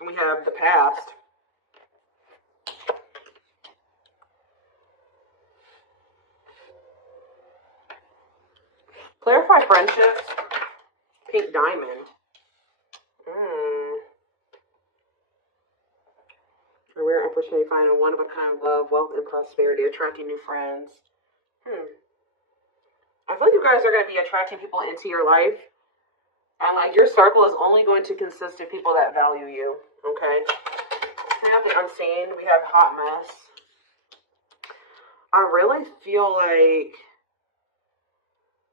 We have the past. Clarify friendships. Pink diamond. A rare opportunity to find a one-of-a-kind love, wealth, and prosperity. Attracting new friends. I feel like you guys are going to be attracting people into your life. And like your circle is only going to consist of people that value you. Okay? We have the unseen. We have hot mess. I really feel like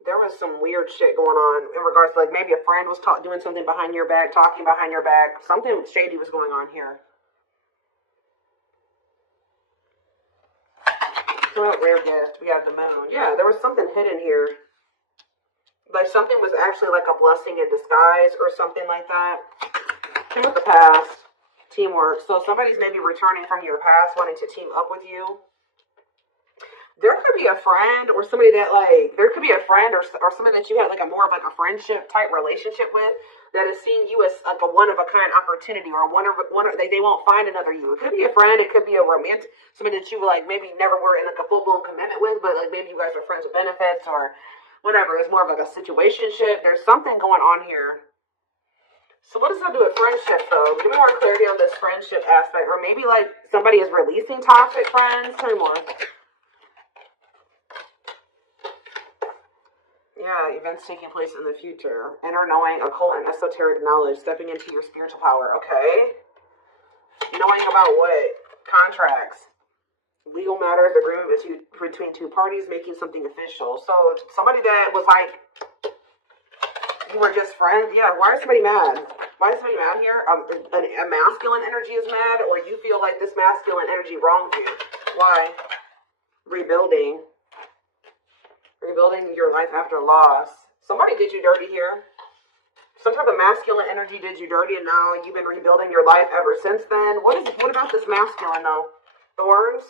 there was some weird shit going on in regards to like maybe a friend was doing something behind your back, talking behind your back. Something shady was going on here. Rare gift. We have the moon. Yeah, there was something hidden here. Like something was actually like a blessing in disguise or something like that. Team with the past. Teamwork. So somebody's maybe returning from your past wanting to team up with you. There could be a friend or somebody that like, there could be a friend or somebody that you had like a more of like a friendship type relationship with that is seeing you as like a one-of-a-kind opportunity or they won't find another you. It could be a friend, it could be a romantic, somebody that you like maybe never were in like a full-blown commitment with, but like maybe you guys are friends with benefits or whatever. It's more of like a situationship. There's something going on here. So what does that do with friendship though? Give me more clarity on this friendship aspect. Or maybe like somebody is releasing toxic friends. Tell me more. Yeah, events taking place in the future. Inner knowing, occult and esoteric knowledge. Stepping into your spiritual power. Okay. Knowing about what? Contracts. Legal matters, agreement between two parties, making something official. So somebody that was like, you were just friends. Yeah, why is somebody mad? Why is somebody mad here? A masculine energy is mad, or you feel like this masculine energy wronged you. Why? Rebuilding. Rebuilding your life after loss. Somebody did you dirty here. Some type of masculine energy did you dirty, and now you've been rebuilding your life ever since then. What about this masculine though? Thorns.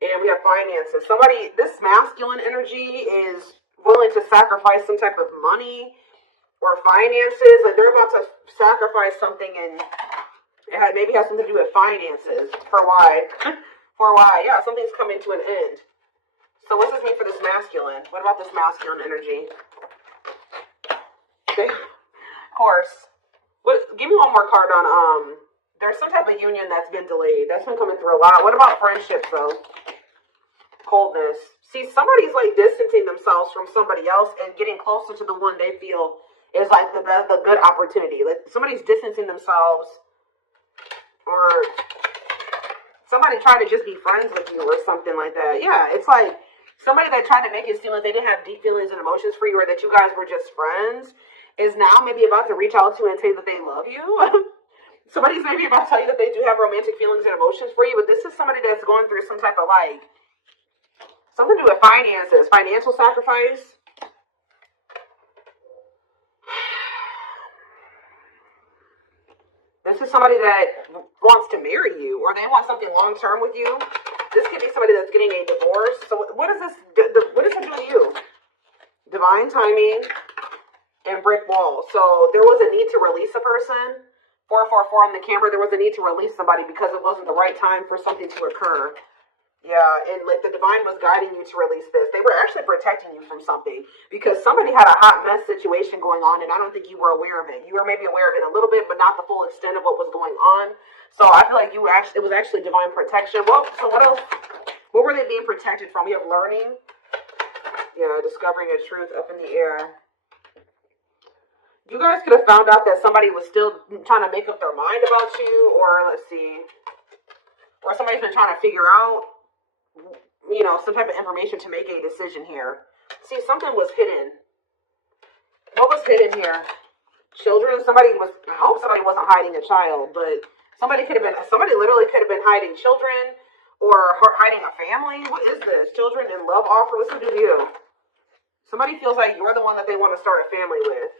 And we have finances. This masculine energy is willing to sacrifice some type of money or finances. Like they're about to sacrifice something, and it maybe has something to do with finances. For why? For why? Yeah, something's coming to an end. So what does this mean for this masculine? What about this masculine energy? Okay. Of course. Give me one more card on, there's some type of union that's been delayed. That's been coming through a lot. What about friendships, though? Coldness. See, somebody's, like, distancing themselves from somebody else and getting closer to the one they feel is, like, the good opportunity. Like, somebody's distancing themselves, or somebody tried to just be friends with you or something like that. Yeah, it's like somebody that tried to make it seem like they didn't have deep feelings and emotions for you, or that you guys were just friends, is now maybe about to reach out to you and say that they love you. Somebody's maybe about to tell you that they do have romantic feelings and emotions for you, but this is somebody that's going through some type of like, something to do with finances, financial sacrifice. This is somebody that wants to marry you, or they want something long-term with you. This could be somebody that's getting a divorce. So what does it do to you? Divine timing and brick wall. So there was a need to release a person. 444 on the camera, there was a need to release somebody because it wasn't the right time for something to occur. Yeah, and like the divine was guiding you to release this. They were actually protecting you from something because somebody had a hot mess situation going on, and I don't think you were aware of it. You were maybe aware of it a little bit, but not the full extent of what was going on. So I feel like it was actually divine protection. Well, so what else? What were they being protected from? We have learning. Yeah, discovering a truth up in the air. You guys could have found out that somebody was still trying to make up their mind about you, or let's see, or somebody's been trying to figure out, you know, some type of information to make a decision here. See, something was hidden. What was hidden here? Children. I hope somebody wasn't hiding a child, but somebody literally could have been hiding children or hiding a family. What is this? Children in love offer. What's it do to you? Somebody feels like you're the one that they want to start a family with.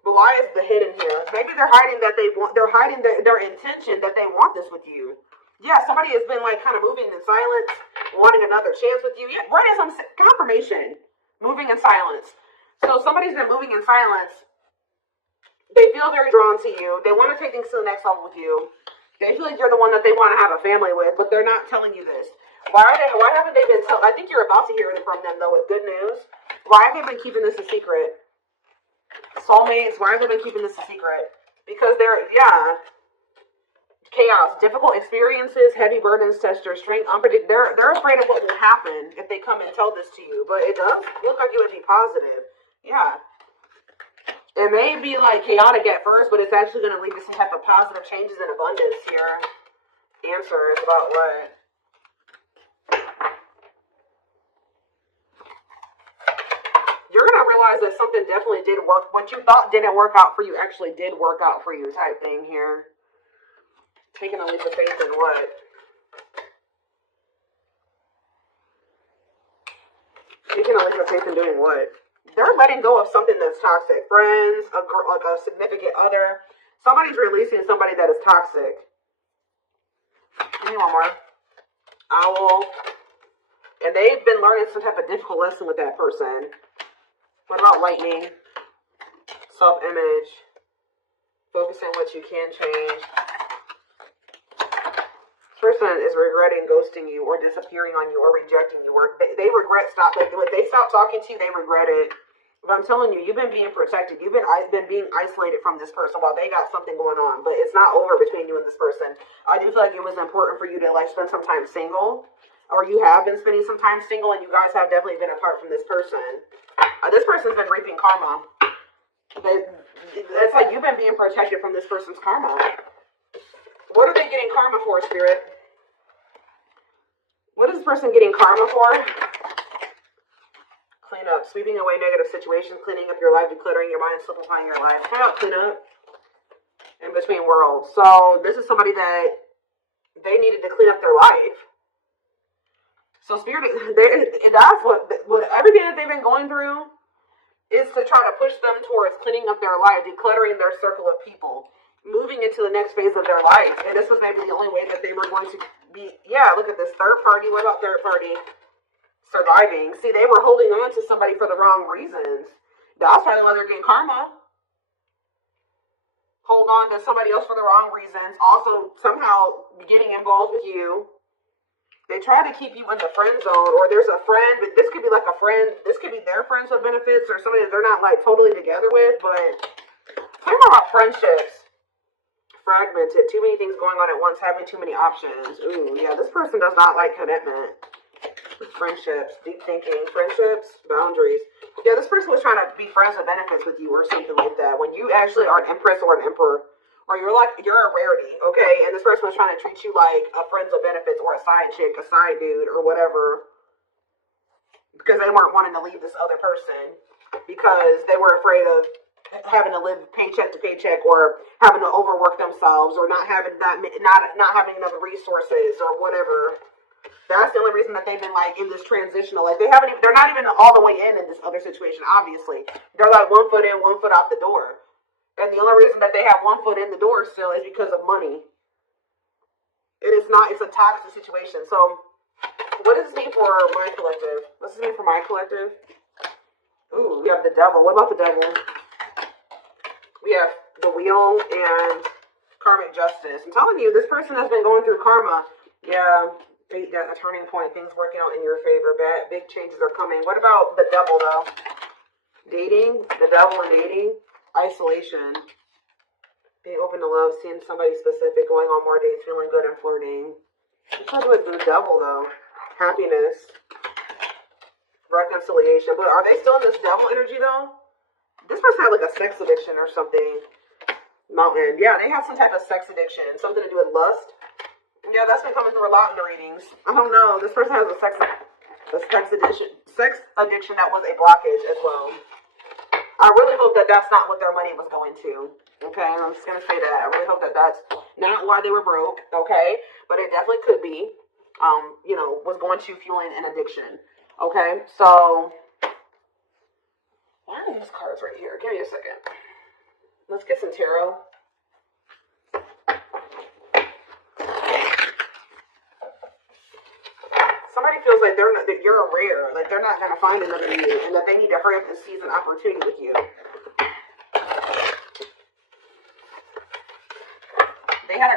But why is the hidden here? Maybe they're hiding they're hiding their intention that they want this with you. Yeah, somebody has been like kind of moving in silence, wanting another chance with you. Yeah, right as I'm confirmation, moving in silence. So somebody's been moving in silence, They feel very drawn to you. They want to take things to the next level with you. They feel like you're the one that they want to have a family with, but they're not telling you this. Why haven't they been I think you're about to hear it from them, though, with good news. Why have they been keeping this a secret? Soulmates, why have they been keeping this a secret? Because chaos, difficult experiences, heavy burdens, test your strength, they're afraid of what will happen if they come and tell this to you. But it does look like it would be positive. Yeah. It may be like chaotic at first, but it's actually going to lead to some type of positive changes in abundance here. Answers about what? You're going to realize that something definitely did work. What you thought didn't work out for you actually did work out for you type thing here. Taking a leap of faith in what? Taking a leap of faith in doing what? They're letting go of something that's toxic. Friends, a girl, like a significant other. Somebody's releasing somebody that is toxic. Give me one more. Owl. And they've been learning some type of difficult lesson with that person. What about lightning? Self-image. Focus on what you can change. Person is regretting ghosting you or disappearing on you or rejecting you, or they regret when they stop talking to you, they regret it. But I'm telling you, you've been being protected. You've been being isolated from this person while they got something going on, but it's not over between you and this person. I do feel like it was important for you to like spend some time single, or you have been spending some time single, and you guys have definitely been apart from this person. This person's been reaping karma. It's like you've been being protected from this person's karma. What are they getting karma for, Spirit? What is this person getting karma for? Clean up. Sweeping away negative situations, cleaning up your life, decluttering your mind, simplifying your life. How about clean up? In between worlds. So this is somebody that they needed to clean up their life. So Spirit, that's what everything that they've been going through is to try to push them towards cleaning up their life, decluttering their circle of people, moving into the next phase of their life. And this was maybe the only way that they were going to be, look at this third party. What about third party? Surviving. See, they were holding on to somebody for the wrong reasons. That's probably why they're getting karma. Hold on to somebody else for the wrong reasons. Also, somehow getting involved with you. They try to keep you in the friend zone, or there's a friend, but this could be like a friend. This could be their friends with benefits, or somebody that they're not like totally together with. But talking about friendships. Fragmented, too many things going on at once, having too many options. Ooh, yeah, this person does not like commitment. Friendships, deep thinking, friendships, boundaries. Yeah, this person was trying to be friends with benefits with you or something like that. When you actually are an empress or an emperor, or you're a rarity, okay? And this person was trying to treat you like a friends with benefits or a side chick, a side dude, or whatever. Because they weren't wanting to leave this other person. Because they were afraid of having to live paycheck to paycheck, or having to overwork themselves, or not having not having enough resources, or whatever. That's the only reason that they've been like in this transitional. Like they're not even all the way in this other situation. Obviously, they're like 1 foot in, 1 foot out the door, and the only reason that they have 1 foot in the door still is because of money. It's a toxic situation. So, what does this mean for my collective? What does this mean for my collective? Ooh, we have the devil. What about the devil? We have the wheel and karmic justice. I'm telling you, this person has been going through karma. Yeah, a turning point. Things working out in your favor. Big changes are coming. What about the devil, though? Dating. The devil and dating. Isolation. Being open to love. Seeing somebody specific. Going on more dates. Feeling good and flirting. What's up with the devil, though? Happiness. Reconciliation. But are they still in this devil energy, though? This person had like a sex addiction or something. Mountain. Yeah, they have some type of sex addiction. Something to do with lust. Yeah, that's been coming through a lot in the readings. I don't know. This person has a sex addiction that was a blockage as well. I really hope that that's not what their money was going to. Okay, I'm just gonna say that. I really hope that that's not why they were broke. Okay, but it definitely could be. Was going to fueling an addiction. Okay, so why are these cards right here? Give me a second. Let's get some tarot. Somebody feels like that you're a rare, like they're not gonna find another you, and that they need to hurry up and seize an opportunity with you.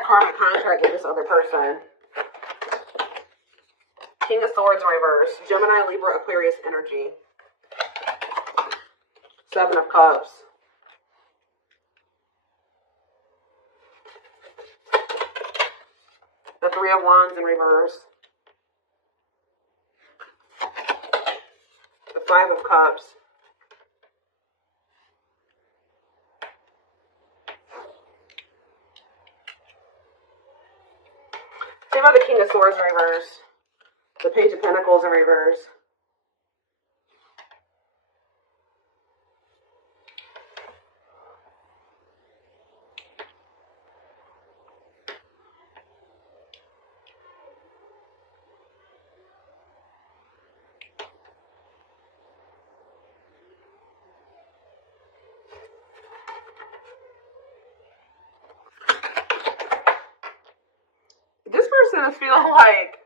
had karmic contract with this other person. King of Swords in reverse. Gemini, Libra, Aquarius energy. Seven of Cups. The Three of Wands in reverse. The Five of Cups. Say about the King of Swords in reverse. The Page of Pentacles in reverse. This person is feeling like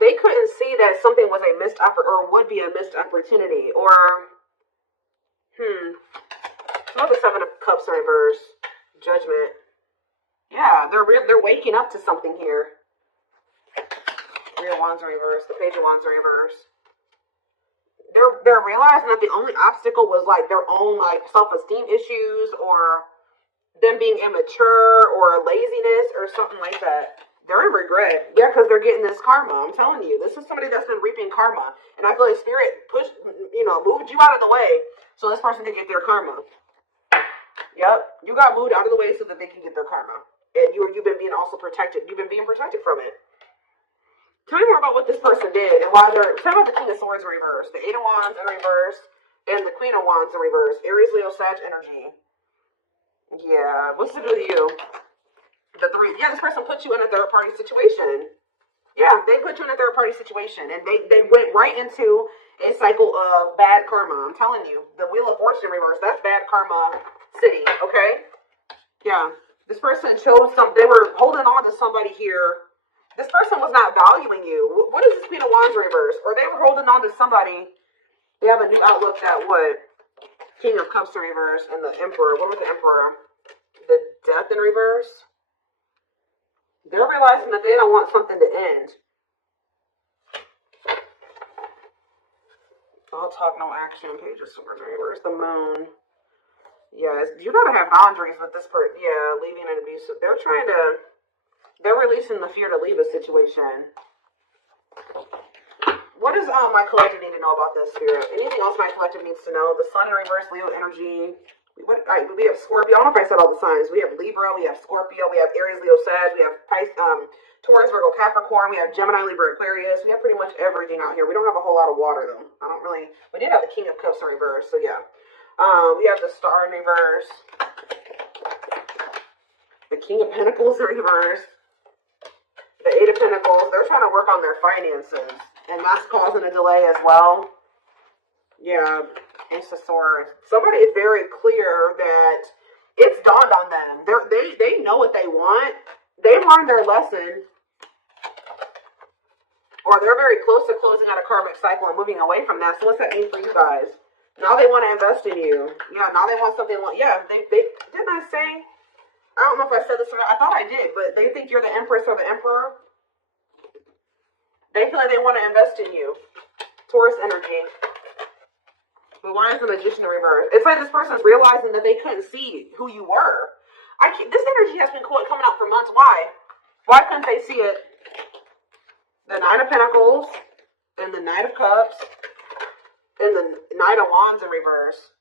they couldn't see that something was a missed or would be a missed opportunity, or another Seven of Cups in reverse. Judgment. Yeah, they're waking up to something here. Three of Wands in reverse. The Page of Wands in reverse. They're realizing that the only obstacle was like their own like self-esteem issues, or them being immature, or laziness, or something like that. They're in regret. Yeah, because they're getting this karma. I'm telling you, this is somebody that's been reaping karma. And I feel like Spirit moved you out of the way so this person can get their karma. Yep. You got moved out of the way so that they can get their karma. And you've been being also protected. You've been being protected from it. Tell me more about what this person did and why they're... Tell me about the King of Swords in reverse. The Eight of Wands in reverse. And the Queen of Wands in reverse. Aries, Leo, Sag energy. Yeah. What's to do with you? The three. Yeah, this person put you in a third-party situation. Yeah, they put you in a third-party situation. And they went right into a cycle of bad karma. I'm telling you. The Wheel of Fortune in reverse. That's bad karma city. Okay? Yeah. This person chose they were holding on to somebody here. This person was not valuing you. What is this Queen of Wands in reverse? Or they were holding on to somebody. They have a new outlook that what? King of Cups in reverse and the Emperor. What was the Emperor? The Death in reverse. They're realizing that they don't want something to end. All talk, no action. Page of Swords in reverse. The Moon. Yeah, you gotta have boundaries with this person. Yeah, leaving an abusive. They're releasing the fear to leave a situation. What does my collective need to know about this, Spirit? Anything else my collective needs to know? The Sun in reverse, Leo energy. We have Scorpio. I don't know if I said all the signs. We have Libra, we have Scorpio, we have Aries, Leo, Sag, we have Taurus, Virgo, Capricorn, we have Gemini, Libra, Aquarius. We have pretty much everything out here. We don't have a whole lot of water though. We did have the King of Cups in reverse, so yeah. We have the Star in reverse. The King of Pentacles in reverse. The Eight of Pentacles. They're trying to work on their finances, and that's causing a delay as well. Yeah. Ace of Swords. Somebody is very clear that it's dawned on them. They know what they want. They've learned their lesson. Or they're very close to closing out a karmic cycle and moving away from that. So what's that mean for you guys? Now they want to invest in you. Yeah, now they want something. Yeah, they didn't I say? I don't know if I said this or not. I thought I did, but they think you're the Empress or the Emperor. They feel like they want to invest in you. Taurus energy. But why is the Magician in reverse? It's like this person's realizing that they couldn't see who you were. This energy has been coming out for months. Why? Why couldn't they see it? The Nine of Pentacles and the Knight of Cups and the Knight of Wands in reverse.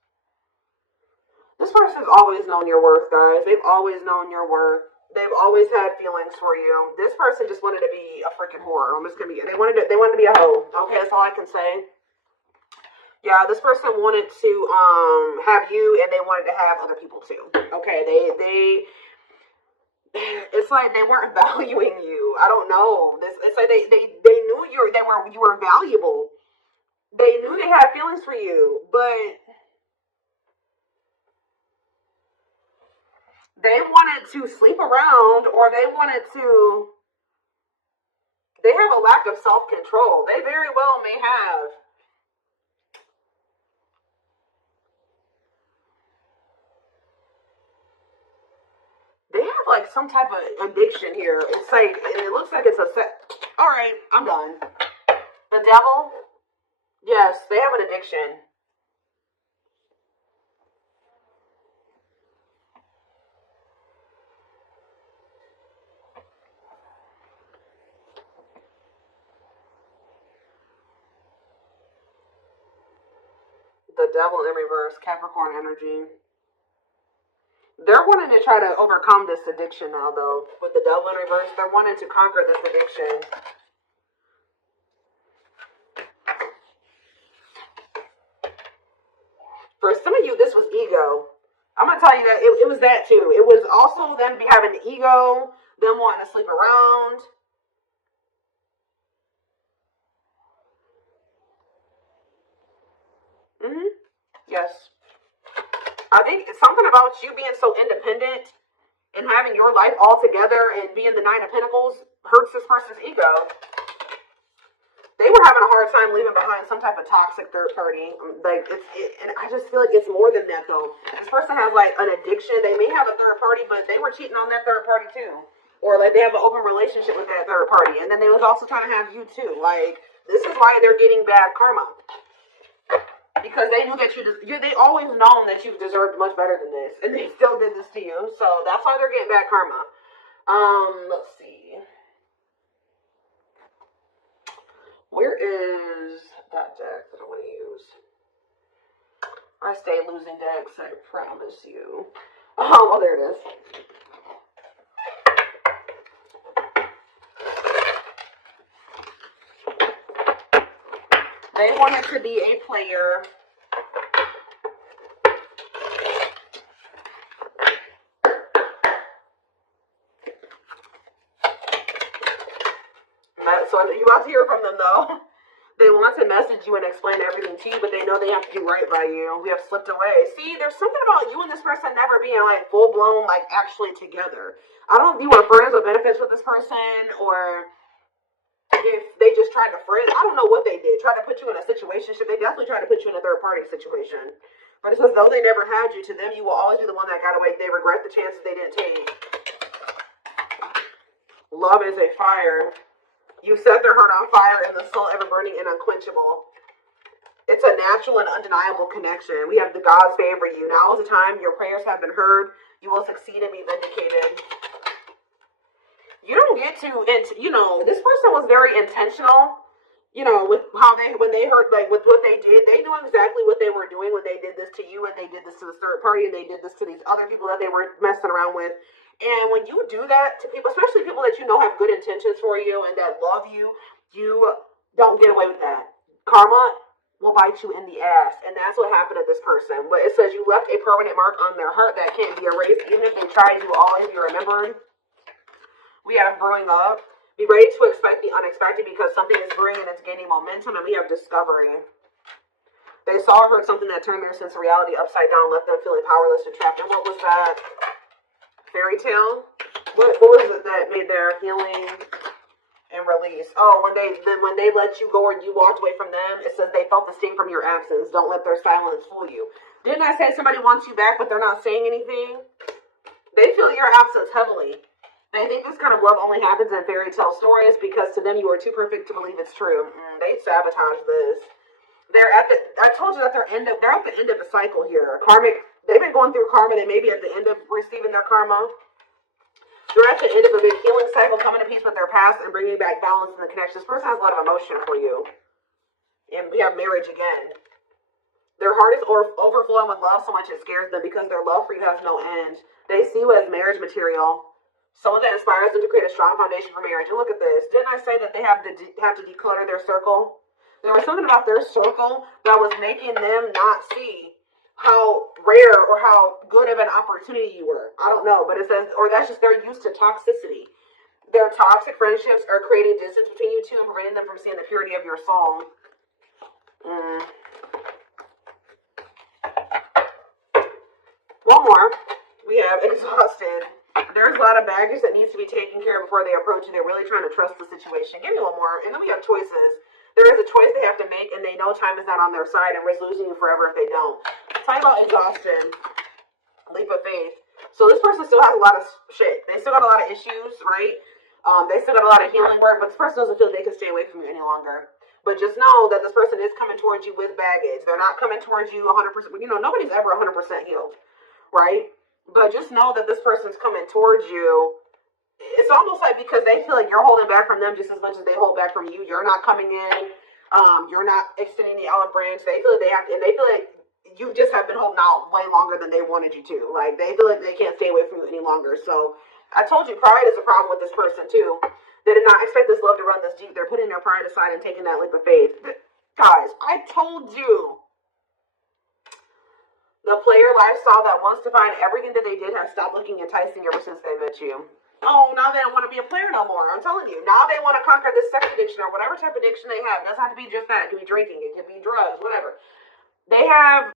This person's always known your worth, guys. They've always known your worth. They've always had feelings for you. This person just wanted to be a freaking whore. They wanted to be a hoe. Okay, that's all I can say. Yeah, this person wanted to have you, and they wanted to have other people too. Okay, it's like they weren't valuing you. I don't know. It's like they knew you were valuable. They knew they had feelings for you, but they wanted to sleep around, or they have a lack of self-control. They very well may have. They have like some type of addiction here. It's like, and it looks like it's a set. All right, I'm done. The devil, yes, they have an addiction. The devil in reverse, Capricorn energy. They're wanting to try to overcome this addiction now, though. With the devil in reverse, they're wanting to conquer this addiction. For some of you, this was ego. I'm going to tell you that it was that too. It was also them having ego, them wanting to sleep around. Yes. I think it's something about you being so independent and having your life all together and being the Nine of Pentacles hurts this person's ego. They were having a hard time leaving behind some type of toxic third party. Like and I just feel like it's more than that though. This person has like an addiction. They may have a third party, but they were cheating on that third party too. Or like they have an open relationship with that third party, and then they was also trying to have you too. Like this is why they're getting bad karma. Because they knew that they always known that you deserved much better than this, and they still did this to you. So that's why they're getting bad karma. Let's see. Where is that deck that I want to use? I stay losing decks, I promise you. Oh, there it is. They wanted to be a player. So you about to hear from them though. They want to message you and explain everything to you, but they know they have to do right by you. We have slipped away. See, there's something about you and this person never being like full blown, like actually together. I don't know if you were friends with benefits with this person, or if they just tried to friend. I don't know what they did. Tried to put you in a situation. They definitely tried to put you in a third party situation. But it's as though they never had you. To them, you will always be the one that got away. They regret the chances they didn't take. Love is a fire. You set their heart on fire and the soul ever burning and unquenchable. It's a natural and undeniable connection. We have the gods favor you. Now is the time. Your prayers have been heard. You will succeed and be vindicated. You don't get to, and you know, this person was very intentional, you know, with how when they heard, like with what they did, they knew exactly what they were doing when they did this to you, and they did this to the third party, and they did this to these other people that they were messing around with. And when you do that to people, especially people that you know have good intentions for you and that love you, you don't get away with that. Karma will bite you in the ass, and that's what happened to this person. But it says you left a permanent mark on their heart that can't be erased, even if they tried to always be remembered. We have brewing up. Be ready to expect the unexpected because something is brewing and it's gaining momentum, and we have discovery. They saw or heard something that turned their sense of reality upside down, left them feeling powerless and trapped. And what was that? Fairy tale? What was it that made their healing and release? Oh, when they let you go or you walked away from them, it says they felt the sting from your absence. Don't let their silence fool you. Didn't I say somebody wants you back, but they're not saying anything? They feel your absence heavily. They think this kind of love only happens in fairy tale stories because to them you are too perfect to believe it's true. They sabotage this. I told you that they're at the end of a cycle here. Karmic. They've been going through karma. They may be at the end of receiving their karma. They're at the end of a big healing cycle, coming to peace with their past and bringing back balance in the connection. This person has a lot of emotion for you. And we have marriage again. Their heart is overflowing with love so much it scares them because their love for you has no end. They see you as marriage material. Someone that inspires them to create a strong foundation for marriage. And look at this. Didn't I say that they have to declutter their circle? There was something about their circle that was making them not see how rare or how good of an opportunity you were. I don't know, but it says, or that's just they're used to toxicity. Their toxic friendships are creating distance between you two and preventing them from seeing the purity of your soul. One more. We have exhausted. There's a lot of baggage that needs to be taken care of before they approach you. They're really trying to trust the situation. Give me one more. And then we have choices. There is a choice they have to make, and they know time is not on their side and risk losing you forever if they don't. Talking about exhaustion. Leap of faith. So this person still has a lot of shit. They still got a lot of issues, right? They still got a lot of healing work, but this person doesn't feel they can stay away from you any longer. But just know that this person is coming towards you with baggage. They're not coming towards you 100%. You know, nobody's ever 100% healed, right? But just know that this person's coming towards you. It's almost like because they feel like you're holding back from them just as much as they hold back from you. You're not coming in. You're not extending the olive branch. They feel like they have to, and they feel like you just have been holding out way longer than they wanted you to. Like, they feel like they can't stay away from you any longer. So I told you pride is a problem with this person too. They did not expect this love to run this deep. They're putting their pride aside and taking that leap of faith. Guys, I told you. The player lifestyle that wants to find everything that they did has stopped looking enticing ever since they met you. Oh, now they don't want to be a player no more. I'm telling you. Now they want to conquer this sex addiction or whatever type of addiction they have. It doesn't have to be just that. It could be drinking. It could be drugs, whatever. They have